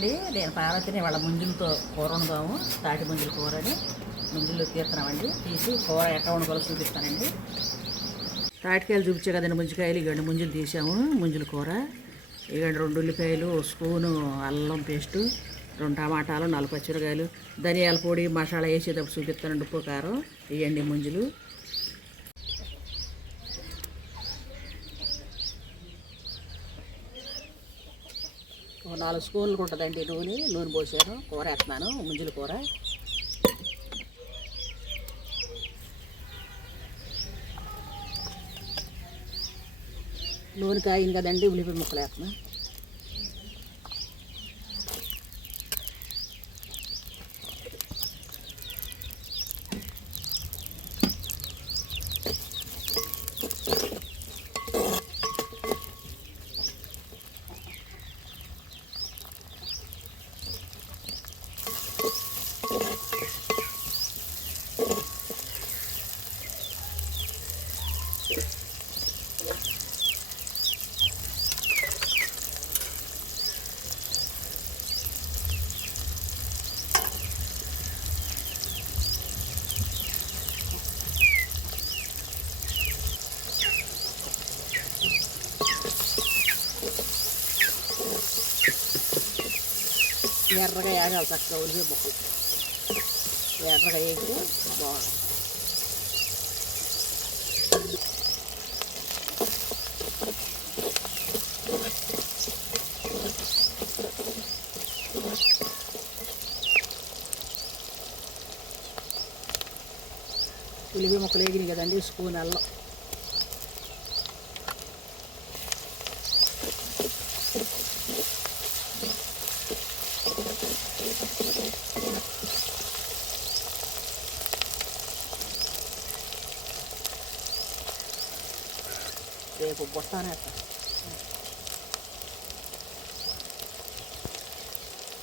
అండి. నేను పార్వతిని వాళ్ళ ముంజులతో కూర వండుదాము. తాటి ముంజుల కూరని ముంజులు తీస్తున్నామండి. తీసి కూర ఎట్లా వండుకోవాలో చూపిస్తానండి. తాటికాయలు చూపించే కదండి ముంజికాయలు. ఇవ్వండి ముంజులు తీసాము. ముంజుల కూర ఇవ్వండి. 2 ఉల్లిపాయలు, స్పూను అల్లం పేస్టు, 2 టమాటాలు, 4 పచ్చిమిరకాయలు, ధనియాల పొడి, మసాలా వేసేటప్పుడు చూపిస్తానండి. ఉప్పు కారం ఇవ్వండి. ముంజులు 4 స్పూన్లు ఉంటుందండి. నూనె పోసాను. కూర వేస్తున్నాను. ముంజుల కూర నూనె కాయింది కదండి. ఉల్లిపాయ ముక్కలు వేస్తున్నాను. ఎర్రగా వేగాలి చక్కగా. ఉల్లిపాయ ముక్కలు ఎర్రగా వేగితే బాగుంది. ఉల్లిపాయ ముక్కలు వేగినాయి కదండి. స్పూన్ అల్లం, రేపు బొట్టానే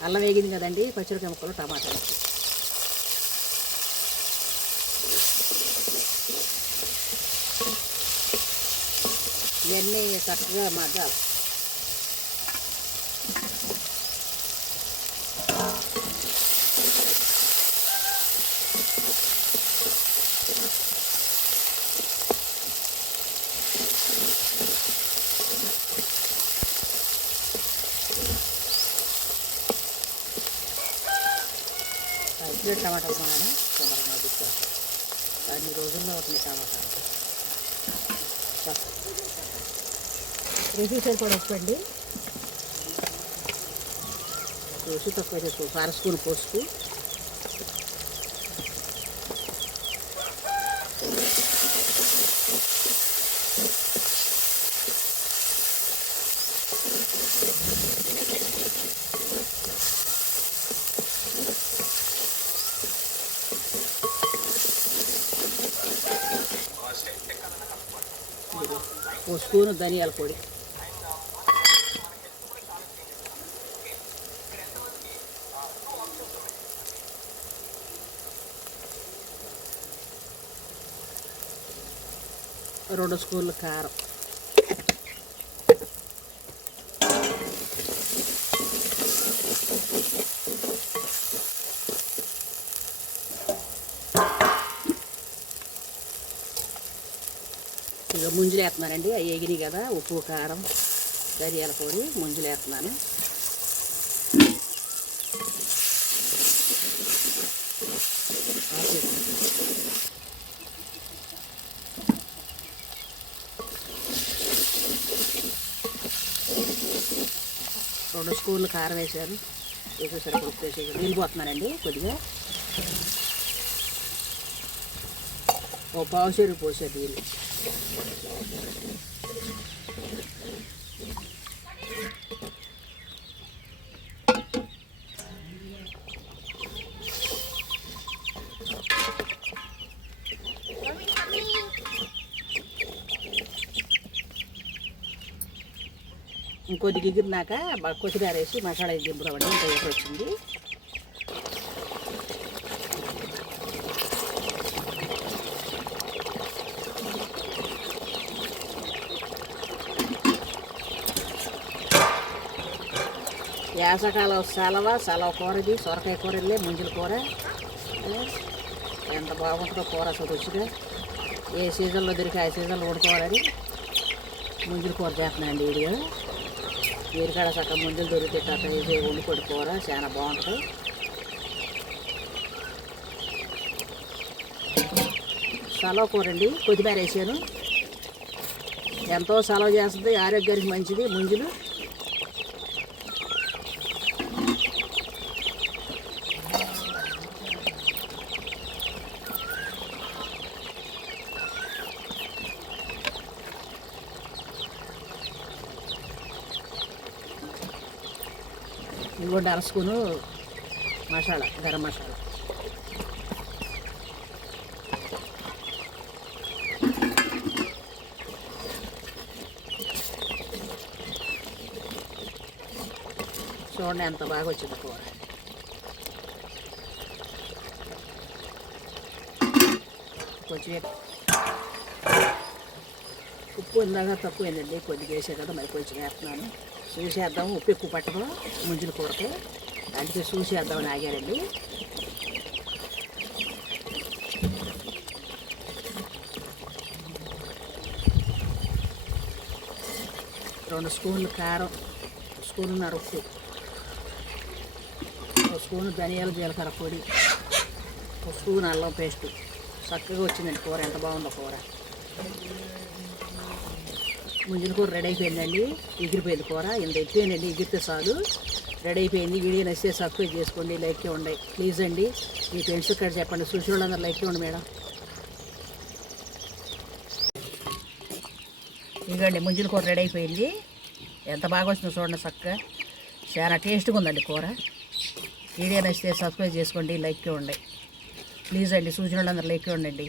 అల్లం వేగింది కదండి. పచ్చిమిరకాయ ముక్కలు, టమాటా ముక్కలు ఇవన్నీ చక్కగా మగ్గాలి. టమాటాలు కొనాలి. తొందరగా మగ్గుతారు. అన్ని రోజుల్లో అవుతుంది టమాటా. రుచి సరిపడ ఉప్పండి. రుచి తక్కువ చేసుకోవచ్చు. 1 స్పూన్ పసుపు, స్పూను ధనియాల పొడి, రెండు స్పూన్లు కారం, ఇక ముంజులు వేస్తున్నానండి. అవి ఎగినాయి కదా. ఉప్పు, కారం, ధనియాల పొడి, ముంజులు వేస్తున్నాను. రెండు స్పూన్లు కారం వేసాను. వేసేసరికి ఉప్పు వేసి నీళ్ళు పోతున్నానండి. కొద్దిగా ఓ పావు చెరుకు పోసాను నీళ్ళు. ఇంకొద్ది గిగిరినాక కొత్తిమీర వేసి మసాలా దింపుదామండి. ఇంకా ఎక్కడ వచ్చింది. వేసవకాలం సెలవు కూరది సొరకాయ కూర వెళ్ళి ముంజుల కూర ఎంత బాగుంటుందో కూర అసలు రుచిగా. ఏ సీజన్లో దొరికి ఆ సీజన్లో వండుకోవాలని ముంజుల కూర చేస్తున్నాయండి వీడియో. మీరు కూడా చక్కగా ముంజులు దొరికితే కట్ట వేసి వండుకోడి కూర చాలా బాగుంటుంది. సెలవు కూర అండి, కొద్దిమేర వేసాను. ఎంతో సెలవు చేస్తుంది, ఆరోగ్యానికి మంచిది ముంజులు. ఇదిగోండి అర స్పూను మసాలా, గరం మసాలా. చూడండి ఎంత బాగా వచ్చింది కూర. కొంచెం ఉప్పు ఇందాక తక్కువైందండి, కొద్దిగా వేసే కదా మరి కొంచెం వేస్తున్నాను. చూసేద్దాం ఉప్పు ఎక్కువ పట్టడం ముంజుల కూరకి, అందుకే చూసేద్దామని ఆగారండి. రెండు స్పూన్లు కారం, స్పూన్నర ఉప్పు, ఒక స్పూను ధనియాల జీలకర్ర పొడి, ఒక స్పూన్ అల్లం పేస్టు. చక్కగా వచ్చిందండి కూర, ఎంత బాగుందో కూర. ముంజుల కూర రెడీ అయిపోయిందండి, ఎగిరిపోయింది కూర. ఇంత అయిపోయిందండి, ఎగిరితే చాలు రెడీ అయిపోయింది. వీడియో నచ్చితే సబ్స్క్రైబ్ చేసుకోండి, లైక్ ఇవ్వండి ప్లీజ్ అండి. మీ ఫ్రెండ్స్ ఇక్కడ చెప్పండి, చూసిన వాళ్ళందరూ లైక్ ఇవ్వండి మేడం. ఇదిగోండి ముంజుల కూర రెడీ అయిపోయింది, ఎంత బాగా వచ్చిందో చూడండి. చక్కగా చాలా టేస్ట్గా ఉందండి కూర. వీడియో నచ్చితే సబ్స్క్రైబ్ చేసుకోండి, లైక్ ఇవ్వండి ప్లీజ్ అండి. చూసిన వాళ్ళందరూ లైక్ ఇవ్వండి.